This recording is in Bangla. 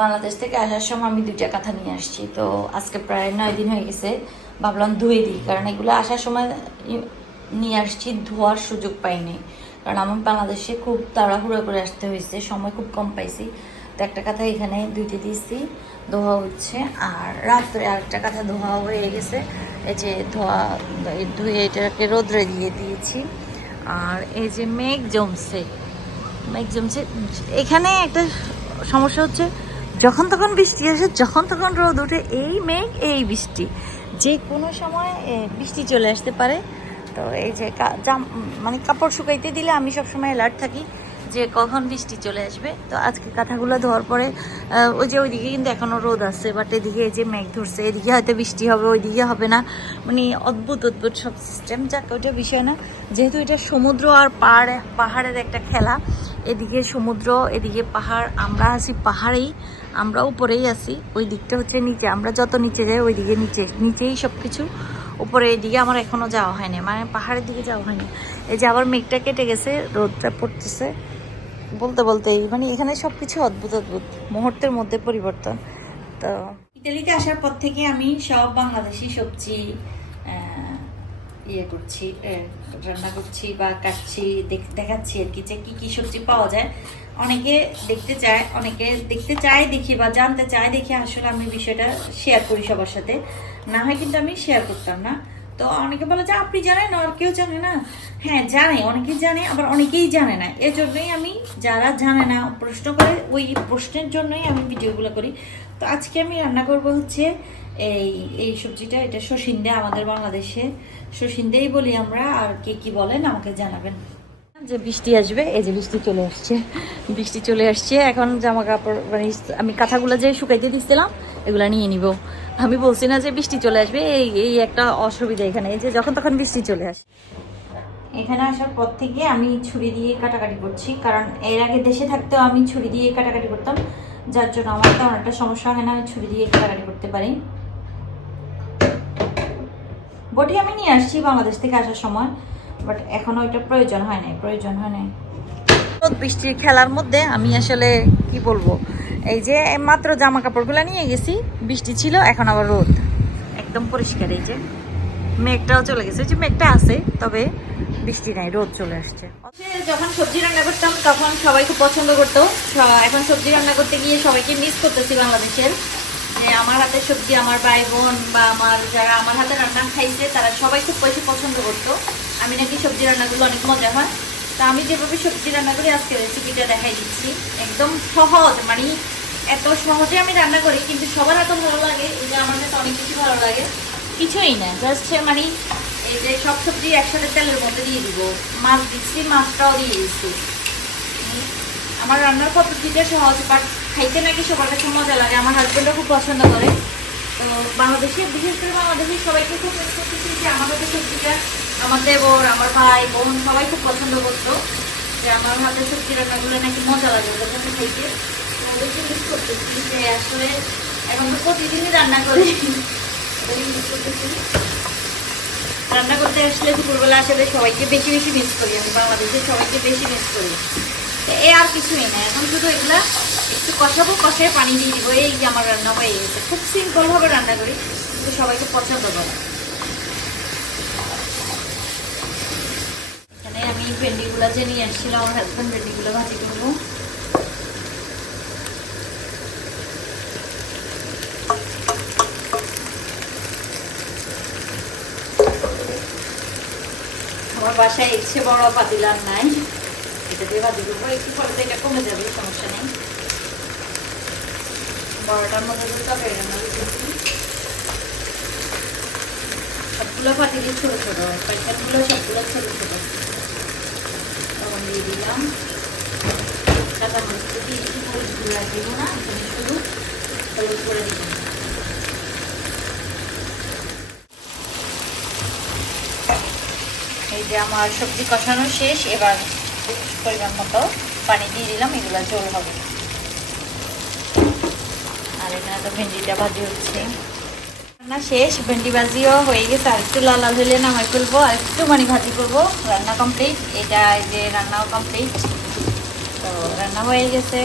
বাংলাদেশ থেকে আসার সময় আমি দুইটা কাঁথা নিয়ে আসছি। তো আজকে প্রায় নয় দিন হয়ে গেছে, ভাবলাম ধুয়ে দিই, কারণ এগুলো আসার সময় নিয়ে আসছি, ধোয়ার সুযোগ পাইনি। কারণ আমার বাংলাদেশে খুব তাড়াহুড়ো করে আসতে হয়েছে, সময় খুব কম পাইছি। তো একটা কথা এখানে ধুইতে দিয়েছি, ধোয়া হচ্ছে, আর রাত্রে আরেকটা কাঁথা, ধোয়া হয়ে গেছে। এই যে ধোয়া ধুয়ে এটাকে রোদ্রে দিয়ে দিয়েছি। আর এই যে মেঘ জমছে মেঘ জমছে, এখানে একটা সমস্যা হচ্ছে যখন তখন বৃষ্টি আসে, যখন তখন রোদ ওঠে, এই মেঘ, এই বৃষ্টি। যে কোনো সময় বৃষ্টি চলে আসতে পারে। তো এই যে জাম মানে কাপড় শুকাইতে দিলে আমি সবসময় অ্যালার্ট থাকি যে কখন বৃষ্টি চলে আসবে। তো আজকে কাঁথাগুলো ধোয়ার পরে ওই যে ওইদিকে কিন্তু এখনও রোদ আছে বাট এদিকে যে মেঘ ধরছে, এদিকে হয়তো বৃষ্টি হবে, ওইদিকে হবে না। মানে অদ্ভুত অদ্ভুত সব সিস্টেম যাক, ওইটা বিষয় না। যেহেতু এটা সমুদ্র আর পাহাড়, পাহাড়ের একটা খেলা এদিকে সমুদ্র, এদিকে পাহাড়। আমরা আছি পাহাড়েই, আমরা উপরেই আছি। ওই দিকটা হচ্ছে নিচে। আমরা যত নিচে যাই ওই দিকে নিচে। নিচেই সব কিছু উপরে এদিকে আমার এখনও যাওয়া হয়নি। মানে পাহাড়ের দিকে যাওয়া হয়নি। এই যে আবার মেঘটা কেটে গেছে, রোদটা পড়তেছে। বলতে বলতেই মানে এখানে সব কিছু অদ্ভুত অদ্ভুত। মুহূর্তের মধ্যে পরিবর্তন। তো ইতালিতে আসার পর থেকে আমি সব বাংলাদেশি সবজি ইয়ে করছি রান্না করছি বা কাটছি, দেখ- দেখাচ্ছি আর কি যে কী কী সবজি পাওয়া যায়। অনেকে দেখতে চায়, অনেকে দেখতে চায় দেখি বা জানতে চায় দেখি, আসলে আমি বিষয়টা শেয়ার করি সবার সাথে। না হয় কিন্তু আমি শেয়ার করতাম না। তো অনেকে বলে যে, আপনি জানেন আর কেউ জানে না? হ্যাঁ জানে, অনেকে জানে, আবার অনেকেই জানে না। এর জন্যই আমি, যারা জানে না, প্রশ্ন করে ওই প্রশ্নের জন্যই আমি ভিডিওগুলো করি। তো আজকে আমি রান্না করব হচ্ছে এই এই সবজিটা, এটা শসিন্দে আমাদের বাংলাদেশে। শসিন্দেই বলি আমরা, আর কে কি বলেন আমাকে জানাবেন। যে বৃষ্টি আসবে, এই যে বৃষ্টি চলে আসছে, বৃষ্টি চলে আসছে। এখন জামা কাপড় মানে আমি কাঁথাগুলো যে শুকাইতে দিচ্ছিলাম এগুলো নিয়ে নিব। আমি বলছি না যে বৃষ্টি চলে আসবে, এই এই একটা অসুবিধা এখানে, এই যে যখন তখন বৃষ্টি চলে আসে। এখানে আসার পর থেকে আমি ছুরি দিয়ে কাটাকাটি করছি, কারণ এর আগে দেশে থাকতেও আমি ছুরি দিয়ে কাটাকাটি করতাম, যার জন্য আমার তেমন একটা সমস্যা হয় না, আমি ছুরি দিয়ে কাটাকাটি করতে পারি। বটি আমি নিয়ে আসছি বাংলাদেশ থেকে আসার সময়। বাট এখন ওইটা প্রয়োজন হয় নাই প্রয়োজন হয় নাই। বৃষ্টির খেলার মধ্যে আমি আসলে কি বলব এই যে মাত্র জামা কাপড়গুলো নিয়ে গেছি বৃষ্টি ছিল এখন আবার রোদ। একদম পরিষ্কার এই যে। মেঘটাও চলে গেছে যে মেঘটা আছে তবে বৃষ্টি নাই রোদ চলে আসছে। যখন সবজি রান্না করতাম তখন সবাই খুব পছন্দ করতো। এখন সবজি রান্না করতে গিয়ে সবাইকে মিস করতেছি বাংলাদেশের। যে আমার হাতের সবজি আমার ভাই বোন বা আমার যারা আমার হাতে রান্না খাইছে তারা সবাই খুব বেশি পছন্দ করতো। আমি নাকি সবজি রান্নাগুলো অনেক মজা হয়। তো আমি যেভাবে সবজি রান্না করি আজকে রেসিপিটা দেখাই দিচ্ছি, একদম সহজ মানে এত সহজে আমি রান্না করি, কিন্তু সবার এত ভালো লাগে, এই যে আমার কাছে অনেক বেশি ভালো লাগে। কিছুই না জাস্ট মানে এই যে সব সবজি একসাথে তেলের মধ্যে দিয়ে দিব। মাছ দিচ্ছি, মাছটাও দিয়ে দিচ্ছি। আমার রান্নার পদ্ধতিটা সহজ বাট খাইতে নাকি সবার কাছে মজা লাগে, আমার হাজব্যান্ডও খুব পছন্দ করে। তো বাংলাদেশে, বিশেষ করে বাংলাদেশে সবাইকে খুব করতেছি যে আমার হাতে সবজিটা আমার দেবর, আমার ভাই, বোন সবাই খুব পছন্দ করতো। যে আমার হাতে সবজি রান্নাগুলো নাকি মজা লাগে ওদের কাছে খাইতে ওদেরকে মিস করতেছি যে আসলে এখন তো প্রতিদিনই রান্না করি। ওদেরই মিস করতেছি রান্না করতে আসলে দুপুরবেলা আসলে সবাইকে বেশি বেশি মিস করি, আমি বাংলাদেশে সবাইকে বেশি মিস করি। এ আর কিছুই না, এখন শুধু এগুলা একটু কষাবো, কষায় পানি দিয়ে দিব, এই যে আমার রান্না হয়ে গেছে। খুব সিম্পল ভাবে রান্না করি, কিন্তু সবাইকে পছন্দ করে এখানে আমি ভেন্ডিগুলো যে নিয়ে এসেছিলাম আমার হাজব্যান্ড ভেন্ডিগুলো ভাজি করব। আমার বাসায় ইচ্ছে বড় পাতিলার নাই। এটা দিয়ে ভাজি করব, একটু পরে তো এটা কমে যাবে, সমস্যা নেই। বড়টার মধ্যে তো করতেছি সবগুলো ছোট ছোট সবগুলো ছোট ছোট। এই যে আমার সবজি কষানো শেষ, এবার পরিমাণ মতো পানি দিয়ে দিলাম, এগুলো ঝোল হবে। আর এখানে তো ভেন্ডিটা ভাজি হচ্ছে। রান্না শেষ। ভেন্ডি ভাজিও হয়ে গেছে। আর একটু লাল লাল হলে নামাই ফেলব, আর একটু মানে ভাজি করব। রান্না কমপ্লিট এটা যে রান্নাও কমপ্লিট তো রান্না হয়ে গেছে।